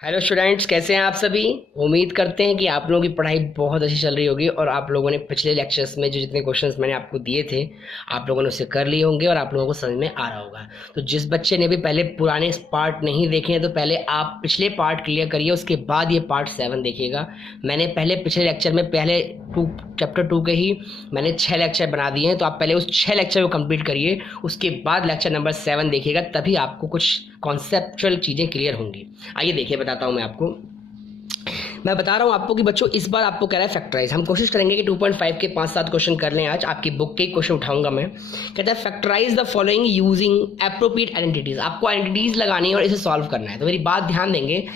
Hello students, कैसे हैं आप सभी। उम्मीद करते हैं कि आप लोगों की पढ़ाई बहुत अच्छी चल रही होगी और आप लोगों ने पिछले लेक्चर्स में जो जितने क्वेश्चंस मैंने आपको दिए थे आप लोगों ने उसे कर लिए होंगे और आप लोगों को समझ में आ रहा होगा। तो जिस बच्चे ने भी पहले पुराने पार्ट नहीं देखे हैं तो पहले आप पिछले पार्ट क्लियर करिए, उसके बाद ये पार्ट 7 देखिएगा। मैंने पहले पिछले लेक्चर में पहले चैप्टर 2 के ही मैंने 6 लेक्चर बना दिए हैं, तो आप पहले उस 6 लेक्चर को कंप्लीट करिए, उसके बाद लेक्चर नंबर 7 देखिएगा, तभी आपको कुछ कॉन्सेप्चुअल चीज़ें क्लियर होंगी। आइए देखिए, बताता हूँ मैं बता रहा हूँ आपको कि बच्चों इस बार आपको कह रहा है फैक्टराइज। हम कोशिश करेंगे कि 2.5 के 5-7 क्वेश्चन कर लें आज। आपकी बुक के क्वेश्चन उठाऊंगा मैं। कहता है factorise the following using appropriate identities. आपको आइडेंटिटीज लगानी है और इसे सॉल्व करना है। तो मेरी बात ध्यान देंगे।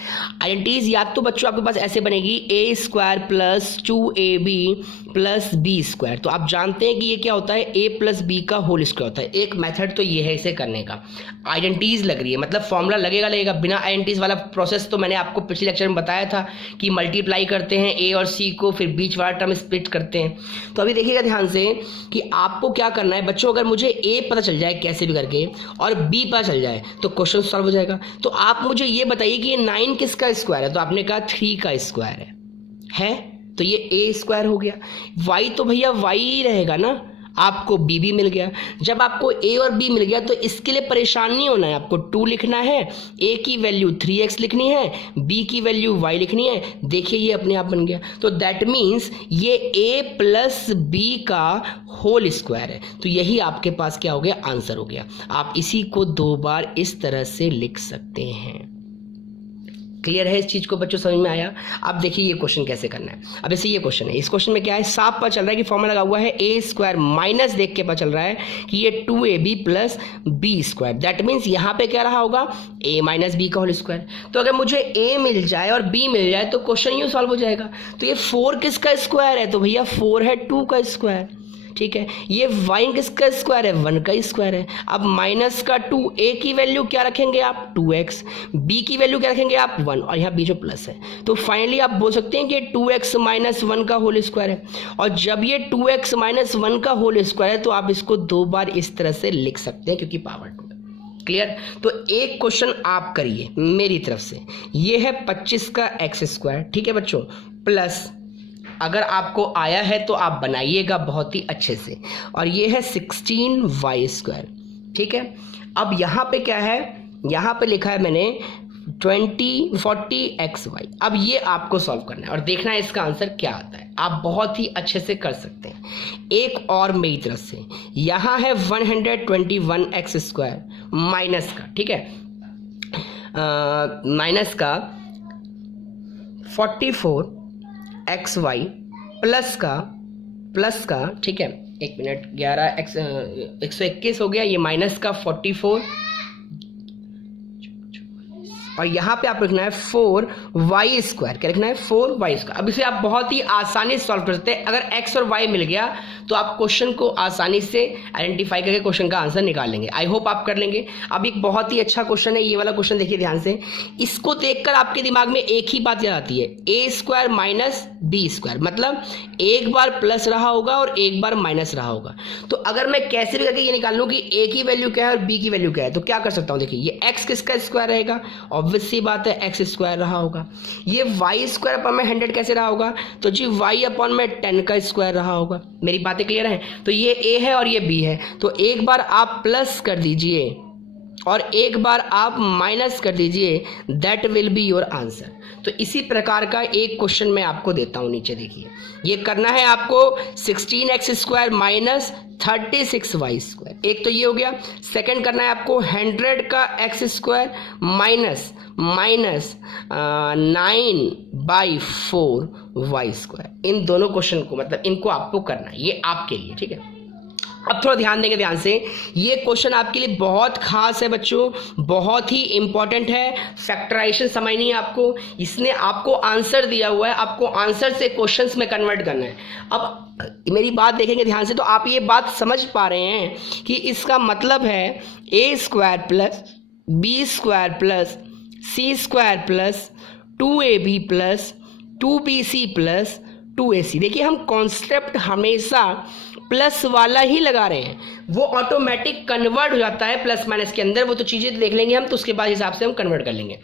आइडेंटिटीज या तो बच्चों आपके पास ऐसे बनेगी a² plus 2ab plus b²। तो आप जानते हैं कि ये क्या होता है, a प्लस b का होल स्क्वायर होता है। एक मेथड तो ये है इसे करने का। आइडेंटिटीज लग रही है मतलब फॉर्मूला लगेगा। बिना आइडेंटिटीज वाला प्रोसेस तो मैंने आपको पिछले लेक्चर में बताया था कि मल्टीप्लाई करते हैं ए और सी को, फिर बीच वाला टर्म स्प्लिट करते हैं। तो अभी देखिएगा ध्यान से कि आपको क्या करना है बच्चों। अगर मुझे ए पता चल जाए कैसे भी करके और बी पता चल जाए तो क्वेश्चन सॉल्व हो जाएगा। तो आप मुझे ये बताइए कि ये 9 किसका स्क्वायर है। तो आपने कहा 3 का स्क्वायर है तो ये a² हो गया। y तो भैया y ही रहेगा ना। आपको b भी मिल गया। जब आपको a और b मिल गया तो इसके लिए परेशान नहीं होना है। आपको 2 लिखना है, a की वैल्यू 3x लिखनी है, b की वैल्यू y लिखनी है। देखिए ये अपने आप बन गया। तो दैट मीन्स ये a प्लस b का होल स्क्वायर है। तो यही आपके पास क्या हो गया, आंसर हो गया। आप इसी को 2 बार इस तरह से लिख सकते हैं। क्लियर है इस चीज को बच्चों, समझ में आया। अब देखिए ये क्वेश्चन कैसे करना है। अब ऐसे ये क्वेश्चन है, इस क्वेश्चन में क्या है, साफ पता चल रहा है कि फॉर्मूला लगा हुआ है a² माइनस, देख के पता चल रहा है कि ये 2ab plus b²। That means यहाँ पे क्या रहा होगा, a माइनस b का होल स्क्वायर। तो अगर मुझे a मिल जाए और b मिल जाए तो क्वेश्चन यूँ सॉल्व हो जाएगा। तो ये 4 किसका स्क्वायर है, तो भैया 4 है 2 का स्क्वायर। ठीक है, ये y किसका स्क्वायर है, 1 का स्क्वायर है। अब माइनस का 2, a की वैल्यू क्या रखेंगे आप 2x, b की वैल्यू क्या रखेंगे आप 1 और यहाँ बीच में प्लस है। तो फाइनली आप बोल सकते हैं कि 2x माइनस 1 का होल स्क्वायर है। और जब ये 2x माइनस 1 का होल स्क्वायर है तो आप इसको 2 बार इस तरह से लिख सकते हैं क्योंकि पावर 2 है। क्लियर। तो एक क्वेश्चन आप करिए मेरी तरफ से, ये है 25 का x²। ठीक है बच्चों, प्लस अगर आपको आया है तो आप बनाइएगा बहुत ही अच्छे से। और ये है 16y²। ठीक है, अब यहाँ पे क्या है, यहाँ पे लिखा है मैंने 40xy। अब ये आपको सॉल्व करना है और देखना है इसका आंसर क्या आता है। आप बहुत ही अच्छे से कर सकते हैं। एक और मेरी तरफ से, यहाँ है 121x² माइनस का, ठीक है, माइनस का 44xy प्लस का ठीक है, एक मिनट, 121 हो गया, ये माइनस का 44 और यहाँ पे आप लिखना है 4y²। क्या लिखना है, 4y²। अब इसे आप बहुत ही आसानी से सॉल्व कर सकते हैं। अगर x और y मिल गया तो आप क्वेश्चन को आसानी से आइडेंटिफाई करके क्वेश्चन का आंसर निकाल लेंगे। आई होप आप कर लेंगे। अब एक बहुत ही अच्छा क्वेश्चन है ये वाला क्वेश्चन, देखिए ध्यान से। इसको देखकर आपके दिमाग में एक ही बात याद आती है, a² माइनस b²। मतलब एक बार प्लस रहा होगा और एक बार माइनस रहा होगा। तो अगर मैं कैसे भी करके ये निकाल लूँ कि a की वैल्यू क्या है और b की वैल्यू क्या है, तो क्या कर सकता हूँ, देखिए ये x किसका स्क्वायर रहेगा, ऑब्वियस सी बात है x² रहा होगा। ये y² अपॉन में 100 कैसे रहा होगा, तो जी y अपॉन में 10 का स्क्वायर रहा होगा। मेरी बातें क्लियर हैं। तो ये a है और ये b है, तो एक बार आप प्लस कर दीजिए और एक बार आप माइनस कर दीजिए, that will be your answer. तो इसी प्रकार का एक क्वेश्चन मैं आपको देता हूं, नीचे देखिए। ये करना है आपको 16x² माइनस 36y²। एक तो ये हो गया। सेकंड करना है आपको 100 का x² माइनस 9/4y²। इन दोनों क्वेश्चन को मतलब इनको आपको करना है, ये आपके लिए, ठीक है। अब थोड़ा ध्यान देंगे, ध्यान से। ये क्वेश्चन आपके लिए बहुत खास है बच्चों, बहुत ही इंपॉर्टेंट है। फैक्टराइजेशन समझनी है आपको। इसने आपको आंसर दिया हुआ है, आपको आंसर से क्वेश्चंस में कन्वर्ट करना है। अब मेरी बात देखेंगे ध्यान से तो आप ये बात समझ पा रहे हैं कि इसका मतलब है a² plus b² plus c² plus 2ab plus 2bc plus 2ac। देखिए हम कॉन्सेप्ट हमेशा प्लस वाला ही लगा रहे हैं, वो ऑटोमेटिक कन्वर्ट हो जाता है प्लस माइनस के अंदर। वो तो चीज़ें देख लेंगे हम, तो उसके बाद हिसाब से हम कन्वर्ट कर लेंगे।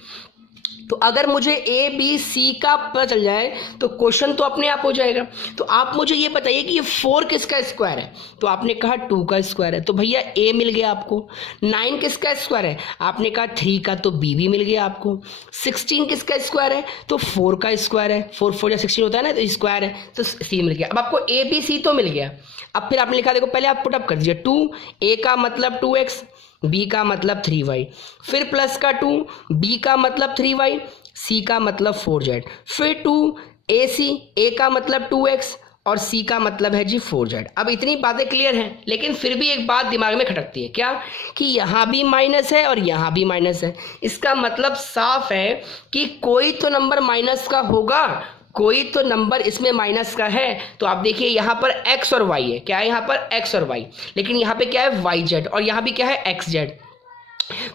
तो अगर मुझे ए बी सी का पता चल जाए तो क्वेश्चन तो अपने आप हो जाएगा। तो आप मुझे ये बताइए कि ये 4 किसका स्क्वायर है, तो आपने कहा 2 का स्क्वायर है, तो भैया ए मिल गया आपको। 9 किसका स्क्वायर है, आपने कहा 3 का, तो बी भी मिल गया आपको। 16 किसका स्क्वायर है, तो 4 का स्क्वायर है, 4 4 या 16 होता है ना, तो स्क्वायर है, तो सी मिल गया। अब आपको ए बी सी तो मिल गया। अब फिर आपने लिखा, देखो पहले आप पुटअप कर दीजिए, 2 ए का मतलब 2x, बी का मतलब 3y, फिर प्लस का 2 बी का मतलब 3y, सी का मतलब 4z, फिर 2 ए सी, ए का मतलब 2x और सी का मतलब है जी 4z। अब इतनी बातें क्लियर हैं, लेकिन फिर भी एक बात दिमाग में खटकती है, क्या कि यहाँ भी माइनस है और यहाँ भी माइनस है। इसका मतलब साफ है कि कोई तो नंबर माइनस का होगा, कोई तो नंबर इसमें माइनस का है। तो आप देखिए यहाँ पर x और y है, क्या है यहाँ पर x और y, लेकिन यहाँ पे क्या है yz और यहाँ भी क्या है xz।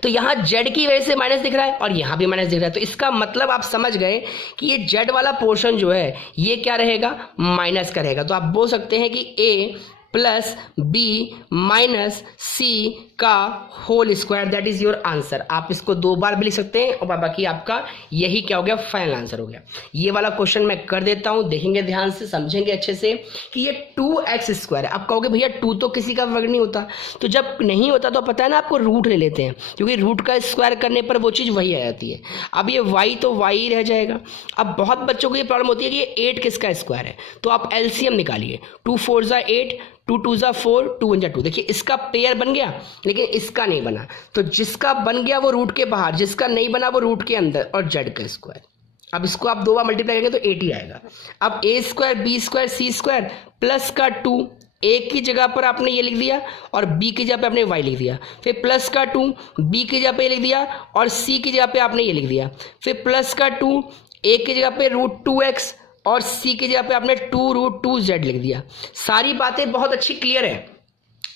तो यहाँ z की वजह से माइनस दिख रहा है और यहाँ भी माइनस दिख रहा है। तो इसका मतलब आप समझ गए कि ये z वाला पोर्शन जो है ये क्या रहेगा, माइनस का रहेगा। तो आप बोल सकते हैं कि a plus b minus c का whole square, that is your answer. आप इसको 2 बार भी लिख सकते हैं और बाकी आपका यही क्या हो गया, फाइनल आंसर हो गया। ये वाला क्वेश्चन मैं कर देता हूं, देखेंगे ध्यान से, समझेंगे अच्छे से कि ये 2x स्क्वायर है। आप कहोगे भैया 2 तो किसी का वर्ग नहीं होता, तो जब नहीं होता तो पता है ना आपको रूट ले लेते हैं, क्योंकि रूट का स्क्वायर करने पर वो चीज़ वही आ जाती है। अब ये y तो y ही रह जाएगा। अब बहुत बच्चों को ये प्रॉब्लम होती है कि ये 8 किसका स्क्वायर है, तो आप एलसीएम निकालिए, 2 4 ज़ा 8, 2 2 ज़ा 4, 2 1 ज़ा 2। देखिए इसका पेयर बन गया लेकिन इसका नहीं बना, तो जिसका बन गया वो रूट के बाहर, जिसका नहीं बना वो रूट के अंदर, और z का स्क्वायर। अब इसको आप 2 बार मल्टीप्लाई करेंगे तो 8 ही आएगा। अब a square b square c square plus का 2, a की जगह पर आपने ये लिख दिया और b की जगह पे आपने y लिख दिया, फिर प्लस का 2 b की जगह पे लिख दिया और c की जगह पे आपने ये लिख दिया, फिर प्लस का 2 a की जगह पे √2x और c की जगह पे आपने 2√2z लिख दिया। सारी बातें बहुत अच्छी क्लियर है,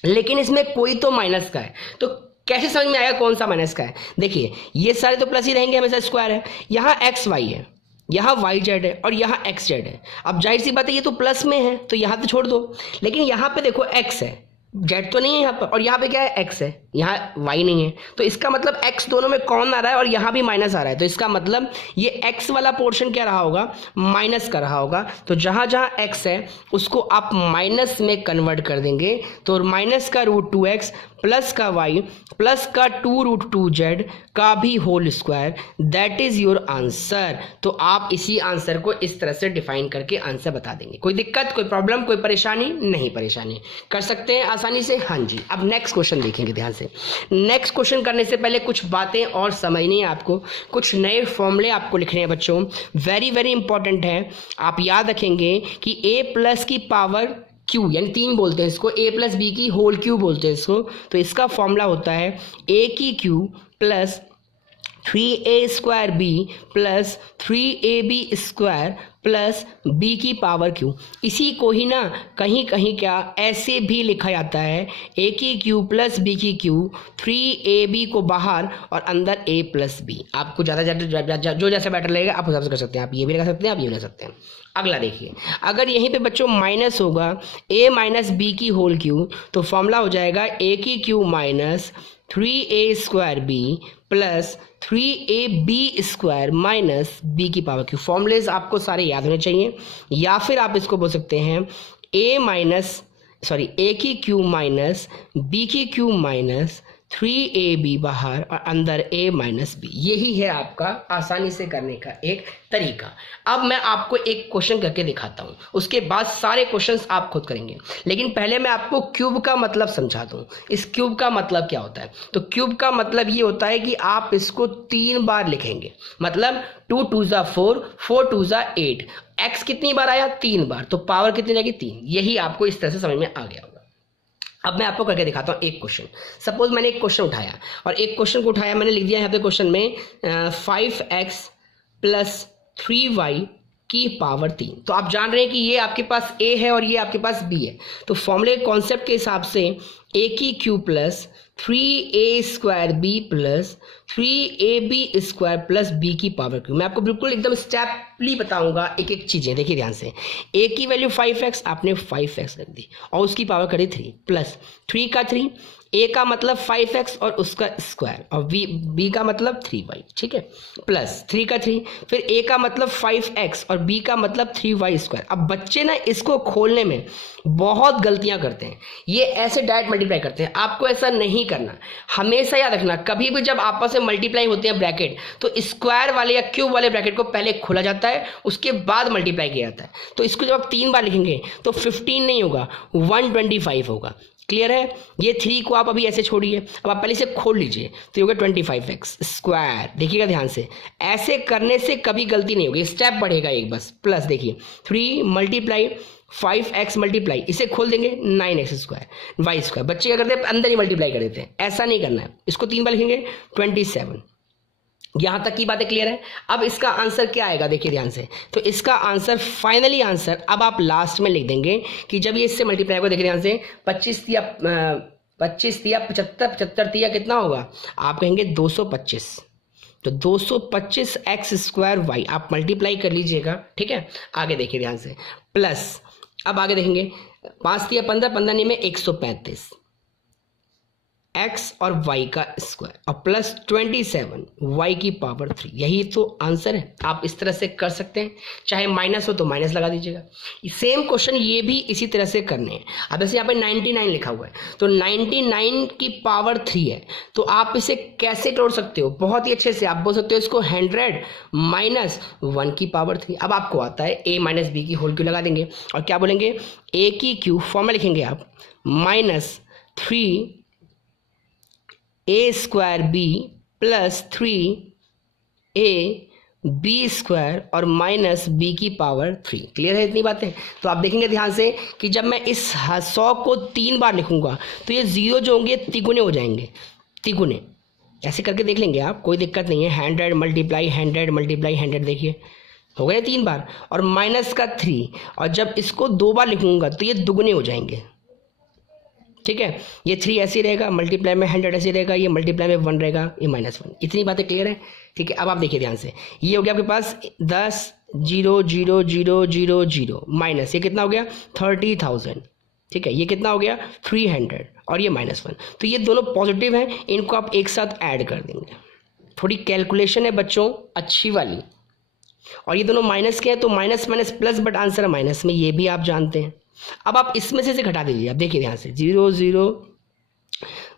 लेकिन इसमें कोई तो माइनस का है। तो कैसे समझ में आएगा कौन सा माइनस का है, देखिए ये सारे तो प्लस ही रहेंगे, हमेशा स्क्वायर है। यहाँ एक्स वाई है, यहाँ वाई जेड है और यहाँ एक्स जेड है। अब जाहिर सी बात है ये तो प्लस में है तो यहाँ तो छोड़ दो, लेकिन यहाँ पे देखो एक्स है, जेड तो नहीं है यहाँ पर, और यहाँ पे क्या है एक्स है, यहाँ वाई नहीं है। तो इसका मतलब एक्स दोनों में कौन आ रहा है और यहाँ भी माइनस आ रहा है, तो इसका मतलब ये एक्स वाला पोर्शन क्या रहा होगा, माइनस का रहा होगा। तो जहाँ जहाँ एक्स है उसको आप माइनस में कन्वर्ट कर देंगे, तो माइनस का √2x प्लस का y प्लस का 2√2z का भी whole square, that is your answer. तो आप इसी आंसर को इस तरह से डिफाइन करके आंसर बता देंगे। कोई दिक्कत, कोई प्रॉब्लम, कोई परेशानी? नहीं परेशानी, कर सकते हैं आसानी से। हाँ जी, अब नेक्स्ट क्वेश्चन देखेंगे ध्यान से। नेक्स्ट क्वेश्चन करने से पहले कुछ बातें और समझनी है आपको, कुछ नए फॉर्मूले आपको लिखने हैं बच्चों, वेरी वेरी इंपॉर्टेंट है। आप याद रखेंगे कि a प्लस की पावर क्यू, यानी 3 बोलते हैं इसको, a प्लस बी की होल क्यू बोलते हैं इसको। तो इसका फॉर्मूला होता है a की cube plus 3a square b plus 3ab square plus b की पावर q। इसी को ही ना कहीं कहीं क्या ऐसे भी लिखा जाता है, a की q प्लस b की q, 3ab को बाहर और अंदर a प्लस b। आपको ज़्यादा जो जैसा बेटर लगेगा आप हिसाब से कर सकते हैं, आप ये भी लगा सकते हैं, आप ये भी लगा सकते हैं। अगला देखिए, अगर यहीं पे बच्चों माइनस होगा a माइनस बी की होल क्यू, तो फॉर्मूला हो जाएगा a की cube minus 3a square b plus 3ab square minus b की पावर क्यू। फॉर्मूलेज आपको सारे याद होने चाहिए, या फिर आप इसको बोल सकते हैं a की क्यू माइनस b की क्यू माइनस 3ab बाहर और अंदर a माइनस बी। यही है आपका आसानी से करने का एक तरीका। अब मैं आपको एक क्वेश्चन करके दिखाता हूँ, उसके बाद सारे क्वेश्चंस आप खुद करेंगे, लेकिन पहले मैं आपको क्यूब का मतलब समझा दूँ। इस क्यूब का मतलब क्या होता है, तो क्यूब का मतलब ये होता है कि आप इसको 3 बार लिखेंगे, मतलब 2 2 ज़ा 4, 4 2 ज़ा 8। एक्स कितनी बार आया, 3 बार, तो पावर कितनी जाएगी, 3। यही आपको इस तरह से समझ में आ गया होगा। अब मैं आपको करके दिखाता हूँ एक क्वेश्चन। सपोज मैंने एक क्वेश्चन उठाया और एक क्वेश्चन को उठाया, मैंने लिख दिया यहाँ पे क्वेश्चन में 5x प्लस 3y की पावर 3। तो आप जान रहे हैं कि ये आपके पास a है और ये आपके पास b है। तो फॉर्मूले कॉन्सेप्ट के हिसाब से a की cube plus 3a square b plus 3ab square plus b की पावर क्यू। मैं आपको बिल्कुल एकदम स्टेपली बताऊंगा एक एक चीज़ें, देखिए ध्यान से। a की वैल्यू 5x, आपने 5x रख दी और उसकी पावर करी 3 प्लस 3 का 3, ए का मतलब 5x और उसका स्क्वायर, और बी का मतलब 3y, ठीक है, प्लस 3 का 3, फिर ए का मतलब 5x और बी का मतलब 3y स्क्वायर। अब बच्चे ना इसको खोलने में बहुत गलतियां करते हैं, ये ऐसे डायरेक्ट मल्टीप्लाई करते हैं। आपको ऐसा नहीं करना, हमेशा याद रखना, कभी भी जब आपस में मल्टीप्लाई होते हैं ब्रैकेट, तो स्क्वायर वाले या क्यूब वाले ब्रैकेट को पहले खोला जाता है, उसके बाद मल्टीप्लाई किया जाता है। तो इसको जब आप 3 बार लिखेंगे तो 15 नहीं होगा, 125 होगा। क्लियर है? ये 3 को आप अभी ऐसे छोड़िए, अब आप पहले इसे खोल लीजिए, तो ये होगा 25x स्क्वायर। देखिएगा ध्यान से, ऐसे करने से कभी गलती नहीं होगी, स्टेप बढ़ेगा एक बस। प्लस देखिए 3 मल्टीप्लाई 5x मल्टीप्लाई, इसे खोल देंगे 9x स्क्वायर वाई स्क्वायर। बच्चे क्या करते हैं, अंदर ही मल्टीप्लाई कर देते हैं, ऐसा नहीं करना है। इसको 3 बार लिखेंगे 27। यहां तक की बातें क्लियर है? अब इसका आंसर क्या आएगा, देखिए ध्यान से। तो इसका आंसर, फाइनली आंसर अब आप लास्ट में लिख देंगे कि जब ये इससे मल्टीप्लाई होगा, देखिए ध्यान से, 25 या 75, 75 या कितना होगा, आप कहेंगे 225। तो 225x स्क्वायर वाई आप मल्टीप्लाई कर लीजिएगा, ठीक है। आगे देखिए ध्यान से, प्लस अब आगे देखेंगे 5 या 15, 15 में 135 x और y का स्क्वायर और प्लस 27 y की पावर 3। यही तो आंसर है। आप इस तरह से कर सकते हैं, चाहे माइनस हो तो माइनस लगा दीजिएगा। सेम क्वेश्चन ये भी इसी तरह से करने हैं। अब जैसे यहाँ पे 99 लिखा हुआ है, तो 99 की पावर 3 है, तो आप इसे कैसे तोड़ सकते हो, बहुत ही अच्छे से आप बोल सकते हो इसको 100 माइनस 1 की पावर 3। अब आपको आता है a माइनस बी की होल क्यू लगा देंगे, और क्या बोलेंगे, a की क्यू फॉर्म में लिखेंगे आप minus 3 a square b plus 3 a b square और माइनस बी की पावर 3। क्लियर है इतनी बातें? तो आप देखेंगे ध्यान से कि जब मैं इस 100 को 3 बार लिखूंगा तो ये 0 जो होंगे तिगुने हो जाएंगे, तिगुने। ऐसे करके देख लेंगे आप, कोई दिक्कत नहीं है। 100 मल्टीप्लाई 100 मल्टीप्लाई 100, देखिए हो गए 3 बार, और माइनस का 3, और जब इसको 2 बार लिखूंगा तो ये दुगने हो जाएंगे, ठीक है। ये 3 ऐसे रहेगा, मल्टीप्लाई में 100 ऐसे रहेगा, ये मल्टीप्लाई में 1 रहेगा, ये -1। इतनी बातें क्लियर है? ठीक है। अब आप देखिए ध्यान से, ये हो गया आपके पास 10 0 0 0 0 0 माइनस, ये कितना हो गया 30,000, ठीक है। ये कितना हो गया 300, और ये -1। तो ये दोनों पॉजिटिव हैं, इनको आप एक साथ ऐड कर देंगे। थोड़ी कैलकुलेशन है बच्चों अच्छी वाली, और ये दोनों माइनस के हैं तो minus minus plus, but answer minus में, ये भी आप जानते हैं। अब आप इसमें से घटा दीजिए, आप देखिए ध्यान से 0 0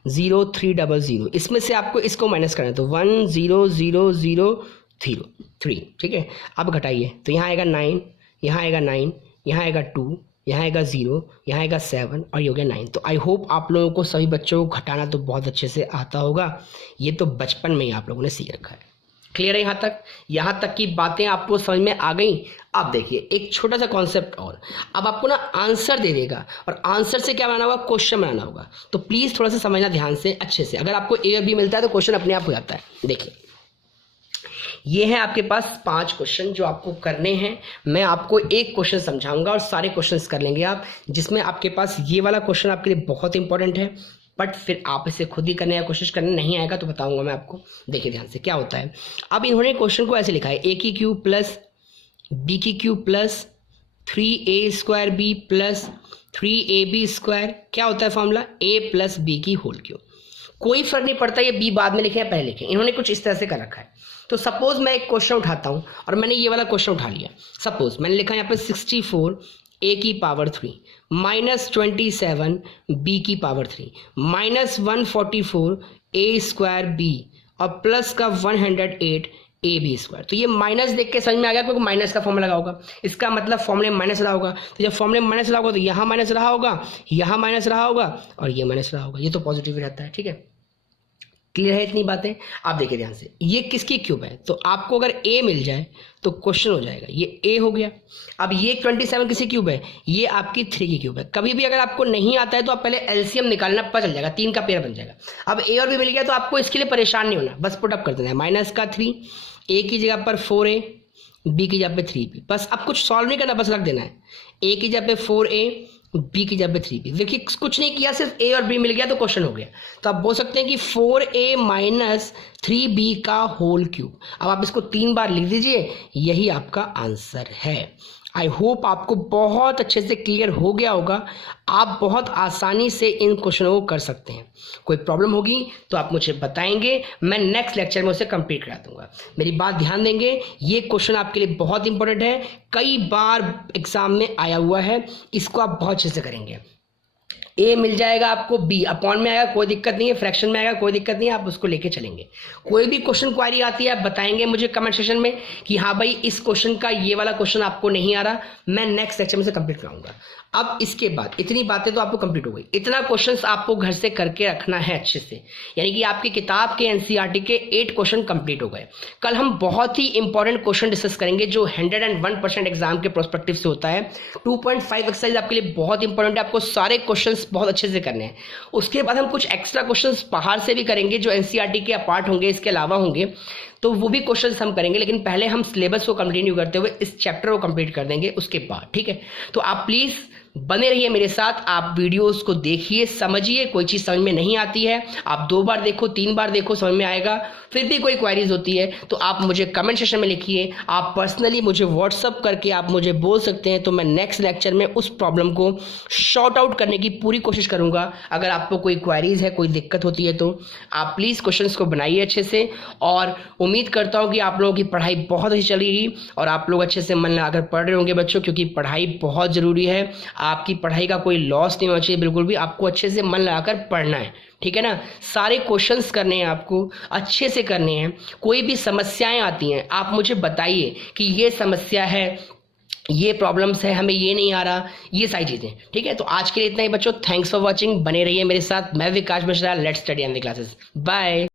0 3 0 0, इसमें से आपको इसको माइनस करना है, तो 1 0 0 0 0 3, ठीक है। अब घटाइए, तो यहाँ आएगा 9, यहाँ आएगा 9, यहाँ आएगा 2, यहाँ आएगा 0, यहाँ आएगा 7, और ये हो गया 9। तो आई होप आप लोगों को, सभी बच्चों को घटाना तो बहुत अच्छे से आता होगा, ये तो बचपन में ही आप लोगों ने सीख रखा है। क्लियर है? यहाँ तक की बातें आपको समझ में आ गई। अब देखिए एक छोटा सा कॉन्सेप्ट और, अब आपको ना आंसर दे देगा, और आंसर से क्या बनाना होगा, क्वेश्चन बनाना होगा। तो प्लीज़ थोड़ा सा समझना ध्यान से अच्छे से। अगर आपको ए और बी मिलता है तो क्वेश्चन अपने आप हो जाता है। देखिए ये है आपके पास 5 क्वेश्चन जो आपको करने हैं। मैं आपको एक क्वेश्चन समझाऊंगा और सारे क्वेश्चंस कर लेंगे आप, जिसमें आपके पास ये वाला क्वेश्चन आपके लिए बहुत इंपॉर्टेंट है, बट फिर आप इसे खुद ही करने का कोशिश करने, नहीं आएगा तो बताऊंगा मैं आपको। देखिए ध्यान से क्या होता है। अब इन्होंने क्वेश्चन को ऐसे लिखा है, ए की क्यू प्लस बी की cube plus 3a square b plus 3ab square, क्या होता है फॉर्मूला, a प्लस बी की होल क्यू। कोई फर्क नहीं पड़ता ये बी बाद में लिखे या पहले लिखे, इन्होंने कुछ इस तरह से कर रखा है। तो सपोज मैं एक क्वेश्चन उठाता हूँ, और मैंने ये वाला क्वेश्चन उठा लिया। सपोज मैंने लिखा यहाँ पे 64 a की पावर 3 माइनस 27 b की power 3 minus 144 a square b और प्लस का 108 ए बी स्क्वायर। तो ये माइनस देख के समझ में आ गया, क्योंकि माइनस का फॉर्मूला लगा होगा, इसका मतलब फॉर्मूले में माइनस रहा होगा। तो जब फॉर्मूले में माइनस रहा होगा तो यहाँ माइनस रहा होगा, यहाँ माइनस रहा होगा, और ये माइनस रहा होगा। ये तो पॉजिटिव रहता है, ठीक है। क्लियर है इतनी बातें? आप देखिए ध्यान से, ये किसकी क्यूब है, तो आपको अगर a मिल जाए तो क्वेश्चन हो जाएगा, ये a हो गया। अब ये 27 किसी क्यूब है, ये आपकी 3 की क्यूब है। कभी भी अगर आपको नहीं आता है तो आप पहले एलसीएम निकालना, पता चल जाएगा, 3 का पेयर बन जाएगा। अब a और b मिल गया तो आपको इसके लिए परेशान नहीं होना, बस पुट अप कर देना है। माइनस का 3, a की जगह पर 4a, b की जगह पे 3b, बस अब कुछ सॉल्व नहीं करना, बस रख देना है। a की जगह पे 4a, b की जगह पे 3b। देखिए कुछ नहीं किया, सिर्फ a और b मिल गया तो क्वेश्चन हो गया। तो आप बोल सकते हैं कि 4a माइनस 3b का होल क्यूब। अब आप इसको 3 बार लिख दीजिए, यही आपका आंसर है। आई होप आपको बहुत अच्छे से क्लियर हो गया होगा। आप बहुत आसानी से इन क्वेश्चनों को कर सकते हैं। कोई प्रॉब्लम होगी तो आप मुझे बताएंगे, मैं नेक्स्ट लेक्चर में उसे कंप्लीट करा दूंगा। मेरी बात ध्यान देंगे, ये क्वेश्चन आपके लिए बहुत इंपॉर्टेंट है, कई बार एग्जाम में आया हुआ है, इसको आप बहुत अच्छे से करेंगे। ए मिल जाएगा आपको, बी अपॉन में आएगा कोई दिक्कत नहीं है, फ्रैक्शन में आएगा कोई दिक्कत नहीं है, आप उसको लेके चलेंगे। कोई भी क्वेश्चन क्वारी आती है आप बताएंगे मुझे कमेंट सेक्शन में कि हाँ भाई इस क्वेश्चन का ये वाला क्वेश्चन आपको नहीं आ रहा, मैं नेक्स्ट लेक्चर में से कंप्लीट कराऊंगा। अब इसके बाद इतनी बातें तो आपको कंप्लीट हो गई, इतना क्वेश्चंस आपको घर से करके रखना है अच्छे से, यानी कि आपकी किताब के एनसीईआरटी के 8 क्वेश्चन कंप्लीट हो गए। कल हम बहुत ही इंपॉर्टेंट क्वेश्चन डिस्कस करेंगे जो 101% एग्जाम के प्रोस्पेक्टिव से होता है। 2.5 एक्सरसाइज आपके लिए बहुत इंपॉर्टेंट है, आपको सारे क्वेश्चंस बहुत अच्छे से करने हैं। उसके बाद हम कुछ एक्स्ट्रा क्वेश्चंस बाहर से भी करेंगे जो एनसीईआरटी के अपार्ट होंगे, इसके अलावा होंगे, तो वो भी क्वेश्चंस हम करेंगे, लेकिन पहले हम सिलेबस को कंटिन्यू करते हुए इस चैप्टर को कंप्लीट कर देंगे उसके बाद, ठीक है। तो आप प्लीज बने रहिए मेरे साथ, आप वीडियोस को देखिए, समझिए, कोई चीज़ समझ में नहीं आती है आप 2 बार देखो 3 बार देखो समझ में आएगा। फिर भी कोई क्वेरीज होती है तो आप मुझे कमेंट सेक्शन में लिखिए, आप पर्सनली मुझे व्हाट्सअप करके आप मुझे बोल सकते हैं, तो मैं नेक्स्ट लेक्चर में उस प्रॉब्लम को शॉर्ट आउट करने की पूरी कोशिश करूंगा। अगर आपको कोई क्वेरीज है, कोई दिक्कत होती है तो आप प्लीज़ क्वेश्चंस को बनाइए अच्छे से, और उम्मीद करता हूँ कि आप लोगों की पढ़ाई बहुत अच्छी चलेगी और आप लोग अच्छे से मन लगाकर पढ़ रहे होंगे बच्चों, क्योंकि पढ़ाई बहुत ज़रूरी है। आपकी पढ़ाई का कोई लॉस नहीं होना चाहिए बिल्कुल भी, आपको अच्छे से मन लगाकर पढ़ना है, ठीक है ना। सारे क्वेश्चंस करने हैं आपको, अच्छे से करने हैं। कोई भी समस्याएं आती हैं आप मुझे बताइए कि ये समस्या है, ये प्रॉब्लम्स है, हमें ये नहीं आ रहा, ये सारी चीज़ें, ठीक है। तो आज के लिए इतना ही बच्चों, थैंक्स फॉर वॉचिंग, बने रहिए मेरे साथ। मैं Vikas Mishra, let's study in the classes, bye.